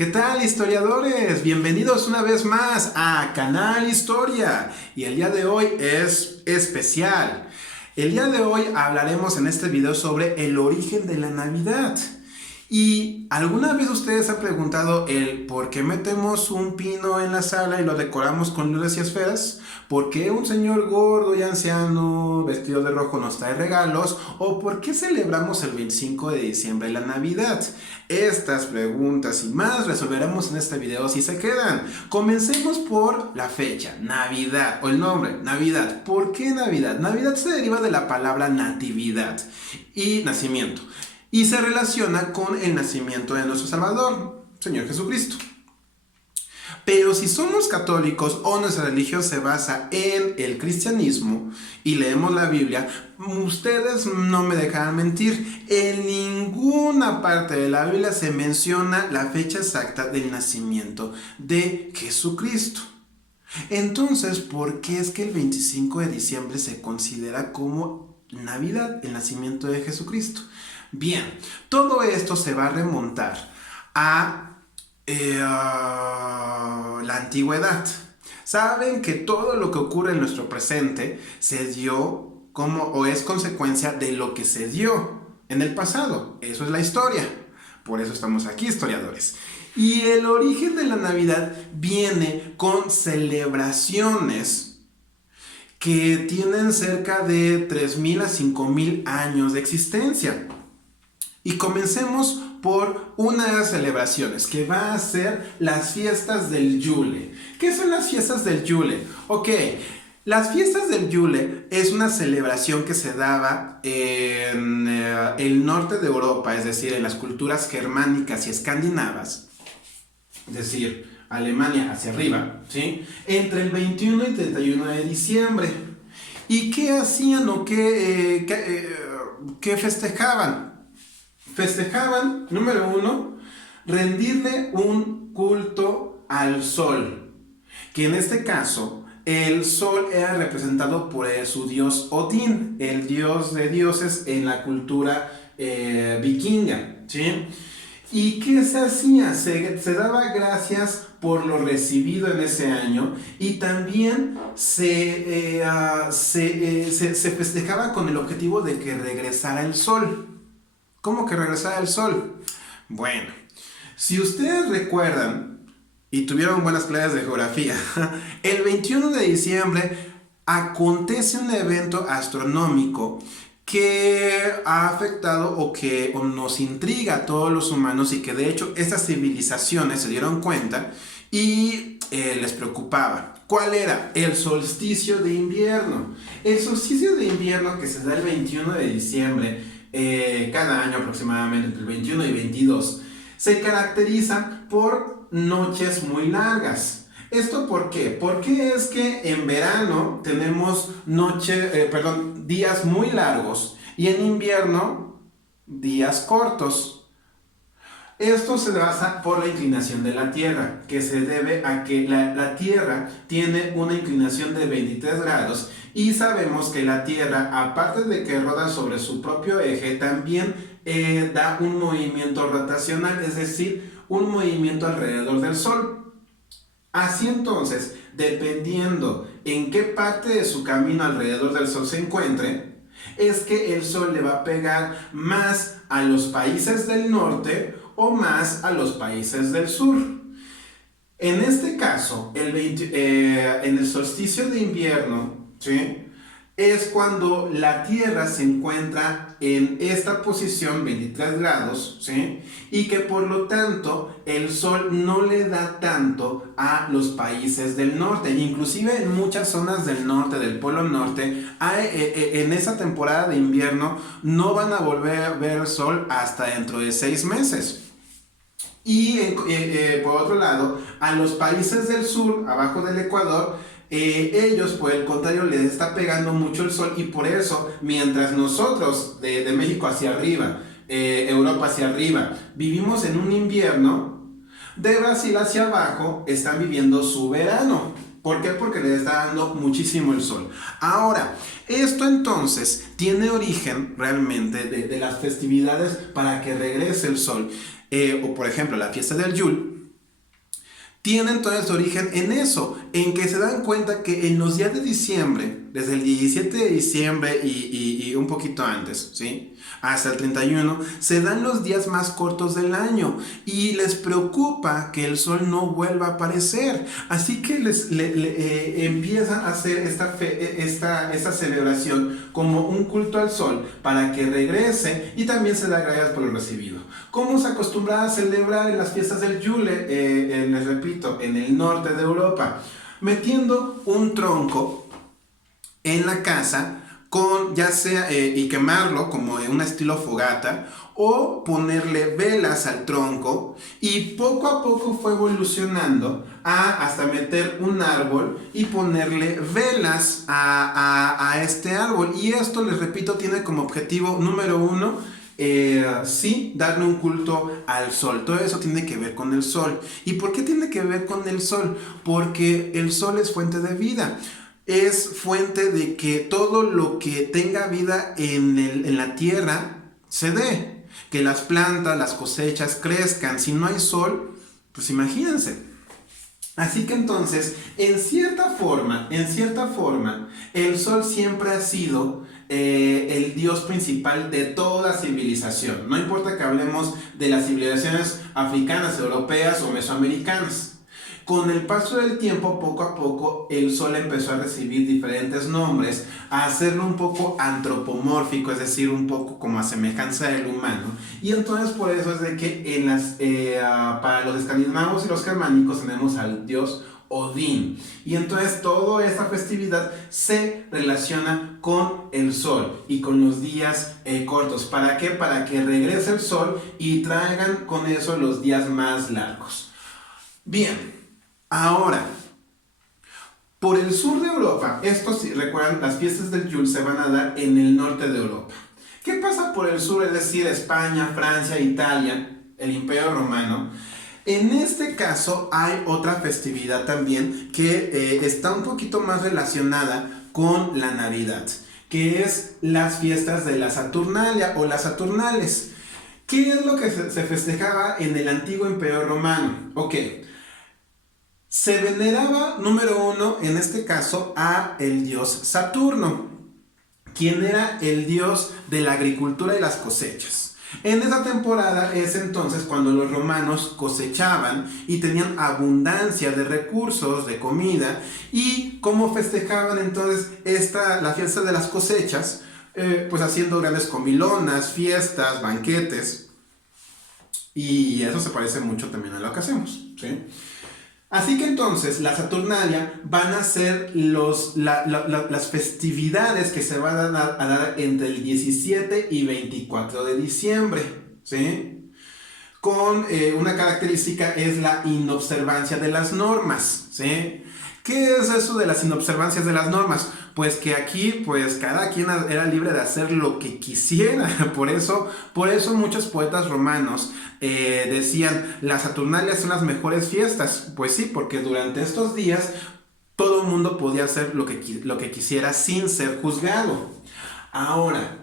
¿Qué tal, historiadores? Bienvenidos una vez más a Canal Historia. Y el día de hoy es especial. El día de hoy hablaremos en este video sobre el origen de la Navidad. ¿Y alguna vez ustedes han preguntado el por qué metemos un pino en la sala y lo decoramos con luces y esferas? ¿Por qué un señor gordo y anciano vestido de rojo nos trae regalos? ¿O por qué celebramos el 25 de diciembre la Navidad? Estas preguntas y más resolveremos en este video si se quedan. Comencemos por la fecha, Navidad, o el nombre, Navidad. ¿Por qué Navidad? Navidad se deriva de la palabra natividad y nacimiento. Y se relaciona con el nacimiento de nuestro Salvador, Señor Jesucristo. Pero si somos católicos o nuestra religión se basa en el cristianismo y leemos la Biblia, ustedes no me dejarán mentir, en ninguna parte de la Biblia se menciona la fecha exacta del nacimiento de Jesucristo. Entonces, ¿por qué es que el 25 de diciembre se considera como Navidad, el nacimiento de Jesucristo? Bien, todo esto se va a remontar a la antigüedad. Saben que todo lo que ocurre en nuestro presente se dio como o es consecuencia de lo que se dio en el pasado. Eso es la historia. Por eso estamos aquí, historiadores. Y el origen de la Navidad viene con celebraciones que tienen cerca de 3.000 a 5.000 años de existencia. Y comencemos por una de las celebraciones que va a ser las fiestas del Yule. ¿Qué son las fiestas del Yule? Ok, las fiestas del Yule es una celebración que se daba en el norte de Europa, es decir, en las culturas germánicas y escandinavas, es decir, Alemania hacia arriba, ¿sí? Entre el 21 y 31 de diciembre. ¿Y qué hacían o qué festejaban? Festejaban, número 1, rendirle un culto al sol, que en este caso el sol era representado por su dios Odín, el dios de dioses en la cultura vikinga, ¿sí? ¿Y qué se hacía? Se daba gracias por lo recibido en ese año y también se festejaba con el objetivo de que regresara el sol. ¿Cómo que regresara el sol? Bueno, si ustedes recuerdan y tuvieron buenas clases de geografía, el 21 de diciembre acontece un evento astronómico que ha afectado o que nos intriga a todos los humanos y que de hecho estas civilizaciones se dieron cuenta y les preocupaba. ¿Cuál era? El solsticio de invierno. El solsticio de invierno que se da el 21 de diciembre cada año aproximadamente entre el 21 y 22 se caracteriza por noches muy largas. ¿Esto por qué? Porque es que en verano tenemos días muy largos y en invierno días cortos. Esto se basa por la inclinación de la Tierra, que se debe a que la Tierra tiene una inclinación de 23 grados y sabemos que la Tierra, aparte de que roda sobre su propio eje, también da un movimiento rotacional, es decir, un movimiento alrededor del Sol. Así entonces, dependiendo en qué parte de su camino alrededor del Sol se encuentre, es que el Sol le va a pegar más a los países del norte o más a los países del sur. En este caso, en el solsticio de invierno, ¿sí?, es cuando la Tierra se encuentra en esta posición 23 grados, ¿sí?, y que por lo tanto el Sol no le da tanto a los países del norte. Inclusive en muchas zonas del norte, del polo norte, en esa temporada de invierno no van a volver a ver el Sol hasta dentro de 6 meses. Y por otro lado, a los países del sur, abajo del Ecuador, ellos por el contrario les está pegando mucho el sol y por eso mientras nosotros de México hacia arriba, Europa hacia arriba, vivimos en un invierno, de Brasil hacia abajo están viviendo su verano. ¿Por qué? Porque les está dando muchísimo el sol. Ahora, esto entonces tiene origen realmente de las festividades para que regrese el sol. O por ejemplo, la fiesta del Yule tiene entonces su origen en eso, en que se dan cuenta que en los días de diciembre, desde el 17 de diciembre y un poquito antes, ¿sí? Hasta el 31, se dan los días más cortos del año y les preocupa que el sol no vuelva a aparecer. Así que empiezan a hacer esta celebración como un culto al sol para que regrese, y también se da gracias por lo recibido. ¿Cómo se acostumbraba a celebrar en las fiestas del Yule? Les repito, en el norte de Europa, metiendo un tronco en la casa con ya sea y quemarlo como en un estilo fogata, o ponerle velas al tronco, y poco a poco fue evolucionando hasta meter un árbol y ponerle velas a este árbol. Y esto, les repito, tiene como objetivo número uno, sí, darle un culto al sol. Todo eso tiene que ver con el sol. ¿Y por qué tiene que ver con el sol? Porque el sol es fuente de vida. Es fuente de que todo lo que tenga vida en la tierra se dé. Que las plantas, las cosechas crezcan. Si no hay sol, pues imagínense. Así que entonces, en cierta forma, el sol siempre ha sido el dios principal de toda civilización. No importa que hablemos de las civilizaciones africanas, europeas o mesoamericanas. Con el paso del tiempo, poco a poco, el sol empezó a recibir diferentes nombres, a hacerlo un poco antropomórfico, es decir, un poco como a semejanza del humano. Y entonces por eso es de que para los escandinavos y los germánicos tenemos al dios Odín. Y entonces toda esta festividad se relaciona con el sol y con los días cortos. ¿Para qué? Para que regrese el sol y traigan con eso los días más largos. Bien. Ahora, por el sur de Europa, esto si recuerdan, las fiestas del Yule se van a dar en el norte de Europa. ¿Qué pasa por el sur? Es decir, España, Francia, Italia, el Imperio Romano. En este caso hay otra festividad también que está un poquito más relacionada con la Navidad, que es las fiestas de la Saturnalia o las Saturnales. ¿Qué es lo que se festejaba en el antiguo Imperio Romano? Ok. Se veneraba, número uno, en este caso, a el dios Saturno, quien era el dios de la agricultura y las cosechas. En esa temporada es entonces cuando los romanos cosechaban y tenían abundancia de recursos, de comida. ¿Y cómo festejaban entonces la fiesta de las cosechas? Pues haciendo grandes comilonas, fiestas, banquetes. Y eso se parece mucho también a lo que hacemos, ¿sí? Así que entonces la Saturnalia van a ser las festividades que se van a dar entre el 17 y 24 de diciembre, ¿sí? Con una característica es la inobservancia de las normas, ¿sí? ¿Qué es eso de las inobservancias de las normas? Pues que aquí, pues cada quien era libre de hacer lo que quisiera. Por eso muchos poetas romanos decían, las Saturnalias son las mejores fiestas. Pues sí, porque durante estos días todo el mundo podía hacer lo que quisiera sin ser juzgado. Ahora,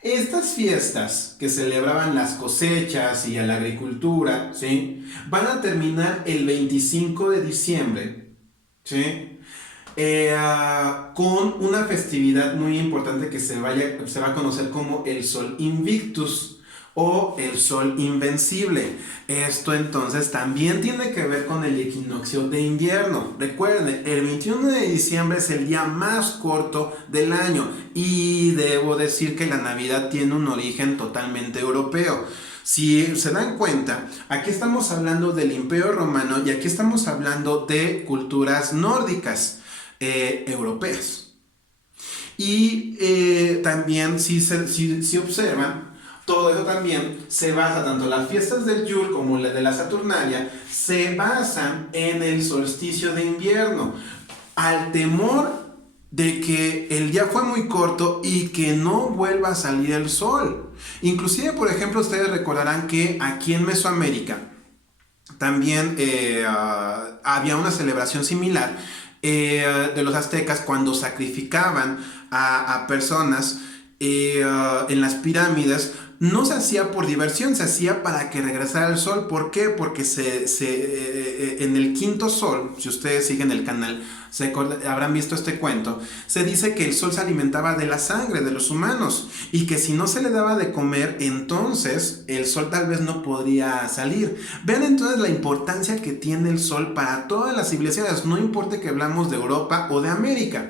estas fiestas que celebraban las cosechas y a la agricultura, ¿sí?, van a terminar el 25 de diciembre, ¿sí?, con una festividad muy importante que se va a conocer como el Sol Invictus o el Sol Invencible. Esto entonces también tiene que ver con el equinoccio de invierno. Recuerden, el 21 de diciembre es el día más corto del año, y debo decir que la Navidad tiene un origen totalmente europeo. Si se dan cuenta, aquí estamos hablando del Imperio Romano y aquí estamos hablando de culturas nórdicas, europeas. Y también si observan, todo eso también se basa, tanto las fiestas del Yule como las de la Saturnalia, se basan en el solsticio de invierno, al temor de que el día fue muy corto y que no vuelva a salir el sol. Inclusive, por ejemplo, ustedes recordarán que aquí en Mesoamérica también había una celebración similar de los aztecas cuando sacrificaban a personas en las pirámides no se hacía por diversión, se hacía para que regresara el sol. ¿Por qué? Porque en el quinto sol, si ustedes siguen el canal, habrán visto este cuento, se dice que el sol se alimentaba de la sangre de los humanos y que si no se le daba de comer, entonces el sol tal vez no podría salir. Vean entonces la importancia que tiene el sol para todas las civilizaciones, no importa que hablamos de Europa o de América.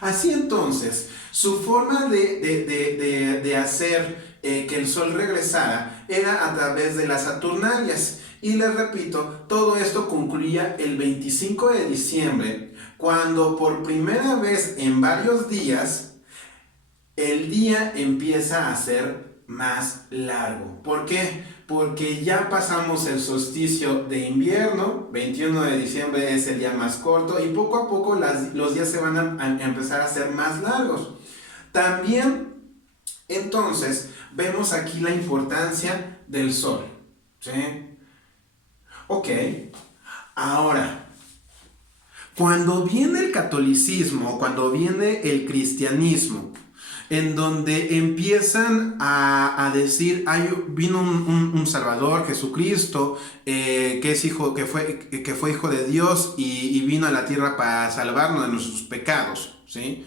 Así entonces, su forma de hacer que el sol regresara era a través de las Saturnalias. Y les repito, todo esto concluía el 25 de diciembre, cuando por primera vez en varios días, el día empieza a ser más largo. ¿Por qué? Porque ya pasamos el solsticio de invierno, 21 de diciembre es el día más corto, y poco a poco los días se van a empezar a hacer más largos. También, entonces, vemos aquí la importancia del sol, ¿sí? Ok, ahora, cuando viene el catolicismo, cuando viene el cristianismo, en donde empiezan a decir, vino un Salvador, Jesucristo, que fue hijo de Dios y vino a la tierra para salvarnos de nuestros pecados, ¿sí?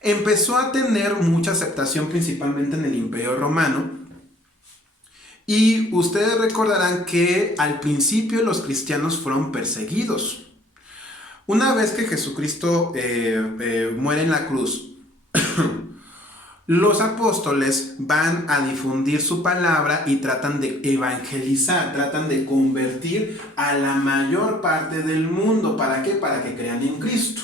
Empezó a tener mucha aceptación principalmente en el Imperio Romano. Y ustedes recordarán que al principio los cristianos fueron perseguidos. Una vez que Jesucristo muere en la cruz, los apóstoles van a difundir su palabra y tratan de evangelizar, tratan de convertir a la mayor parte del mundo. ¿Para qué? Para que crean en Cristo.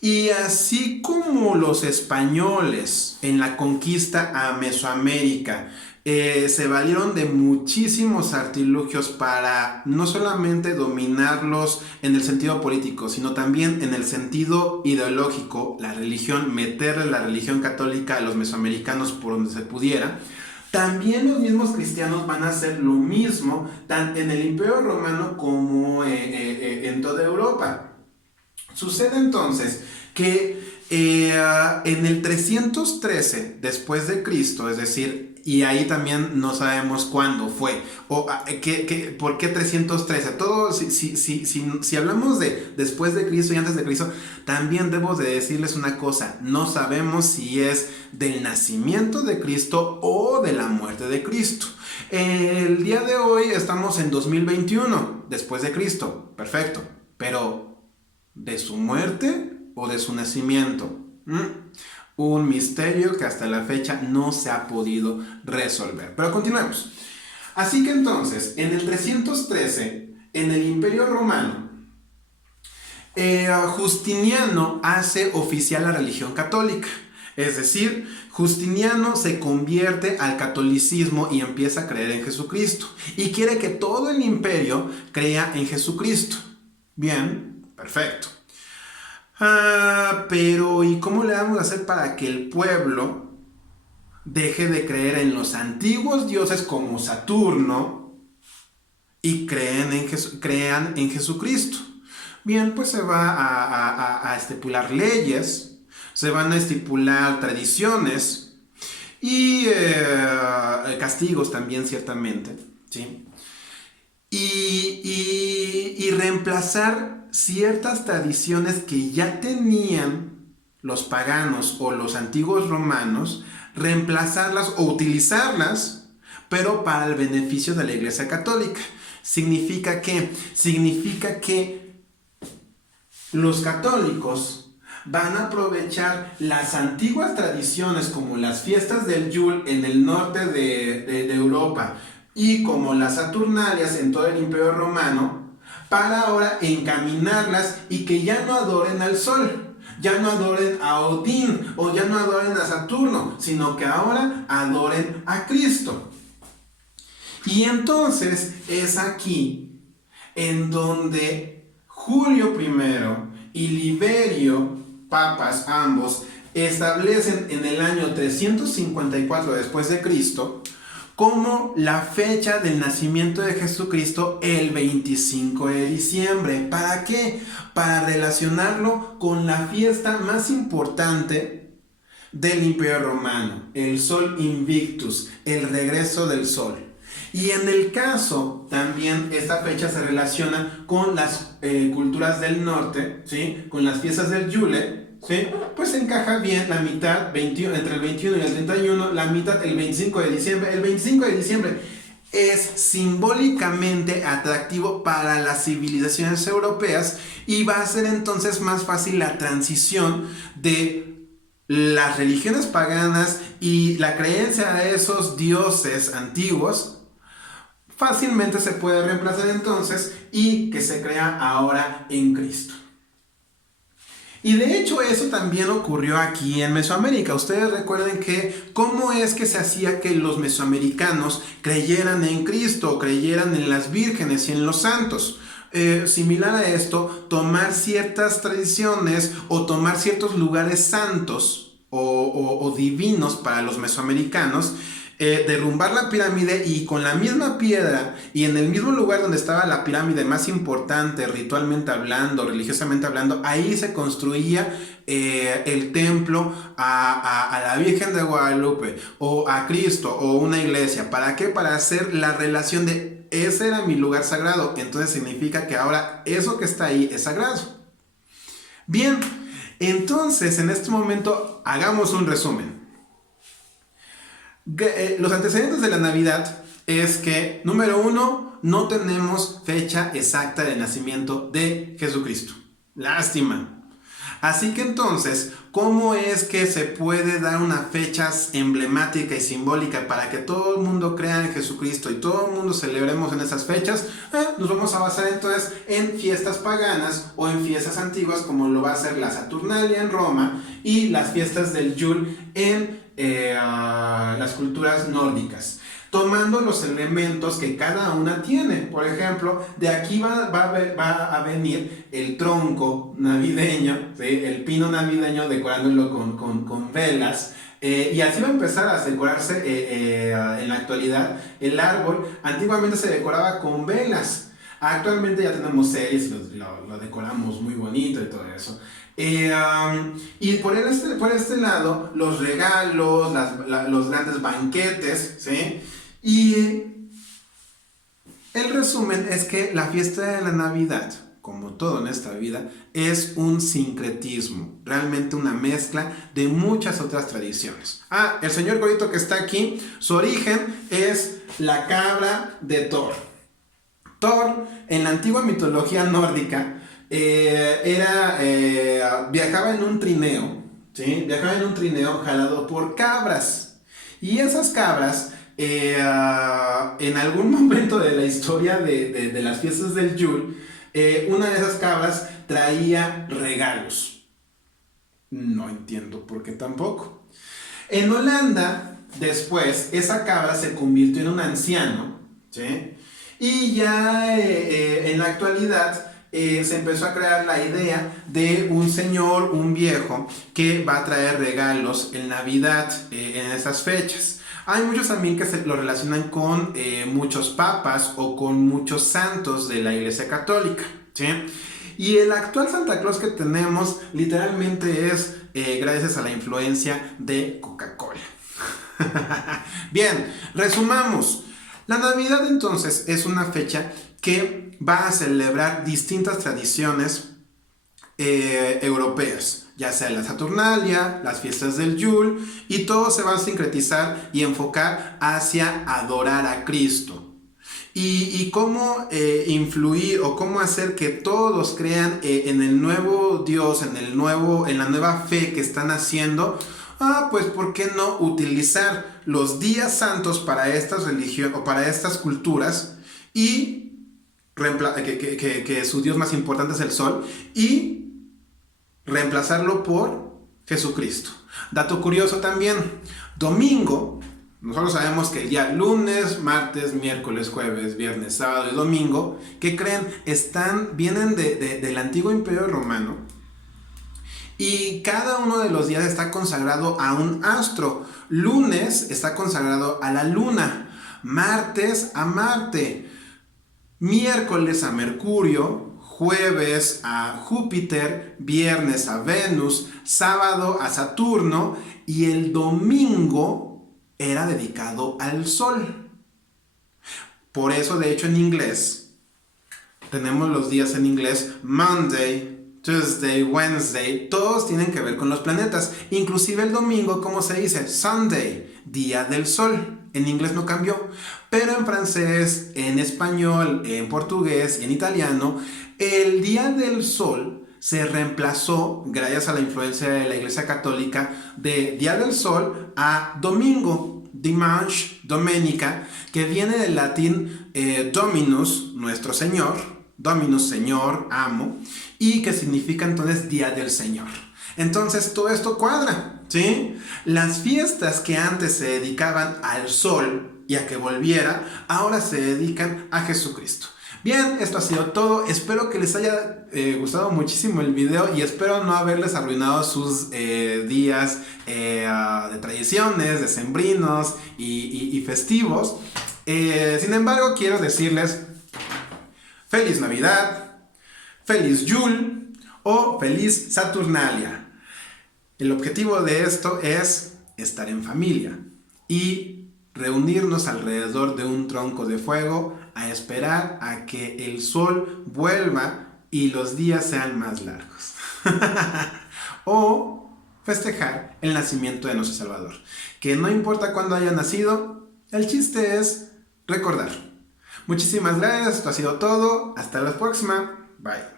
Y así como los españoles en la conquista a Mesoamérica se valieron de muchísimos artilugios para no solamente dominarlos en el sentido político, sino también en el sentido ideológico, la religión, meterle la religión católica a los mesoamericanos por donde se pudiera. También los mismos cristianos van a hacer lo mismo, tanto en el Imperio Romano como en toda Europa. Sucede entonces que en el 313 después de Cristo, es decir, y ahí también no sabemos cuándo fue, o por qué 313, todo, si hablamos de después de Cristo y antes de Cristo, también debo de decirles una cosa, no sabemos si es del nacimiento de Cristo o de la muerte de Cristo. El día de hoy estamos en 2021, después de Cristo, perfecto, pero ¿de su muerte o de su nacimiento? Un misterio que hasta la fecha no se ha podido resolver. Pero continuemos. Así que entonces, en el 313, en el Imperio Romano, Justiniano hace oficial la religión católica. Es decir, Justiniano se convierte al catolicismo y empieza a creer en Jesucristo. Y quiere que todo el imperio crea en Jesucristo. Bien, perfecto. Pero ¿y cómo le vamos a hacer para que el pueblo deje de creer en los antiguos dioses como Saturno y crean en Jesucristo? Bien, pues se va a estipular leyes, se van a estipular tradiciones y castigos también ciertamente, ¿sí? Y reemplazar ciertas tradiciones que ya tenían los paganos o los antiguos romanos, reemplazarlas o utilizarlas, pero para el beneficio de la Iglesia Católica. Significa que los católicos van a aprovechar las antiguas tradiciones como las fiestas del Yule en el norte de Europa y como las Saturnalias en todo el Imperio Romano, para ahora encaminarlas y que ya no adoren al sol, ya no adoren a Odín o ya no adoren a Saturno, sino que ahora adoren a Cristo. Y entonces es aquí en donde Julio I y Liberio, papas ambos, establecen en el año 354 después de Cristo como la fecha del nacimiento de Jesucristo, el 25 de diciembre. ¿Para qué? Para relacionarlo con la fiesta más importante del Imperio Romano, el Sol Invictus, el regreso del Sol. Y en el caso, también esta fecha se relaciona con las culturas del norte, ¿sí? Con las fiestas del Yule, ¿sí? Pues encaja bien la mitad, entre el 21 y el 31, la mitad el 25 de diciembre. El 25 de diciembre es simbólicamente atractivo para las civilizaciones europeas y va a ser entonces más fácil la transición de las religiones paganas y la creencia de esos dioses antiguos. Fácilmente se puede reemplazar entonces y que se crea ahora en Cristo. Y de hecho eso también ocurrió aquí en Mesoamérica. Ustedes recuerden que cómo es que se hacía que los mesoamericanos creyeran en Cristo, creyeran en las vírgenes y en los santos. Similar a esto, tomar ciertas tradiciones o tomar ciertos lugares santos o divinos para los mesoamericanos, derrumbar la pirámide y con la misma piedra y en el mismo lugar donde estaba la pirámide más importante, ritualmente hablando, religiosamente hablando, ahí se construía el templo a la Virgen de Guadalupe o a Cristo o una iglesia. ¿Para qué? Para hacer la relación de ese era mi lugar sagrado, entonces significa que ahora eso que está ahí es sagrado. Bien, entonces en este momento hagamos un resumen. Los antecedentes de la Navidad es que, número 1, no tenemos fecha exacta de nacimiento de Jesucristo. Lástima. Así que entonces, ¿cómo es que se puede dar una fecha emblemática y simbólica para que todo el mundo crea en Jesucristo y todo el mundo celebremos en esas fechas? Nos vamos a basar entonces en fiestas paganas o en fiestas antiguas, como lo va a ser la Saturnalia en Roma y las fiestas del Yule en las culturas nórdicas, tomando los elementos que cada una tiene. Por ejemplo, de aquí va a venir el tronco navideño, ¿sí? El pino navideño, decorándolo con velas, y así va a empezar a decorarse en la actualidad. El árbol antiguamente se decoraba con velas. Actualmente ya tenemos series y lo decoramos muy bonito y todo eso. Y por este lado, los regalos, los grandes banquetes, ¿sí? Y el resumen es que la fiesta de la Navidad, como todo en esta vida, es un sincretismo, realmente una mezcla de muchas otras tradiciones. El señor Gorito que está aquí, su origen es la cabra de Thor. Thor, en la antigua mitología nórdica, viajaba en un trineo, ¿sí? Viajaba en un trineo jalado por cabras. Y esas cabras, en algún momento de la historia de las fiestas del Yule, una de esas cabras traía regalos. No entiendo por qué tampoco. En Holanda, después, esa cabra se convirtió en un anciano, ¿sí? Y ya en la actualidad se empezó a crear la idea de un señor, un viejo, que va a traer regalos en Navidad, en esas fechas. Hay muchos también que se lo relacionan con muchos papas o con muchos santos de la Iglesia Católica, ¿sí? Y el actual Santa Claus que tenemos literalmente es gracias a la influencia de Coca-Cola. Bien, resumamos. La Navidad entonces es una fecha que va a celebrar distintas tradiciones europeas, ya sea la Saturnalia, las fiestas del Yule, y todo se va a sincretizar y enfocar hacia adorar a Cristo. Y cómo influir o cómo hacer que todos crean en el nuevo Dios, en la nueva fe que están haciendo. Pues ¿por qué no utilizar los días santos para estas religiones o para estas culturas y que su Dios más importante es el sol y reemplazarlo por Jesucristo? Dato curioso también, domingo, nosotros sabemos que el día lunes, martes, miércoles, jueves, viernes, sábado y domingo, ¿qué creen? Vienen del antiguo Imperio Romano. Y cada uno de los días está consagrado a un astro. Lunes está consagrado a la luna. Martes a Marte. Miércoles a Mercurio. jueves a Júpiter, viernes a Venus, sábado a Saturno y el domingo era dedicado al Sol. Por eso, de hecho, en inglés tenemos los días en inglés Monday, Tuesday, Wednesday, todos tienen que ver con los planetas. Inclusive el domingo, ¿cómo se dice? Sunday, día del sol. En inglés no cambió, pero en francés, en español, en portugués y en italiano, el día del sol se reemplazó, gracias a la influencia de la Iglesia Católica, de día del sol a domingo, dimanche, domenica, que viene del latín dominus, nuestro Señor, dominus, Señor, amo, y que significa entonces día del Señor. Entonces todo esto cuadra, ¿sí? Las fiestas que antes se dedicaban al sol y a que volviera, ahora se dedican a Jesucristo. Bien, esto ha sido todo. Espero que les haya gustado muchísimo el video y espero no haberles arruinado sus días de tradiciones, decembrinos y festivos. Sin embargo, quiero decirles feliz Navidad, feliz Yule o feliz Saturnalia. El objetivo de esto es estar en familia y reunirnos alrededor de un tronco de fuego a esperar a que el sol vuelva y los días sean más largos. O festejar el nacimiento de nuestro Salvador. Que no importa cuándo haya nacido, el chiste es recordar. Muchísimas gracias, esto ha sido todo. Hasta la próxima. Bye.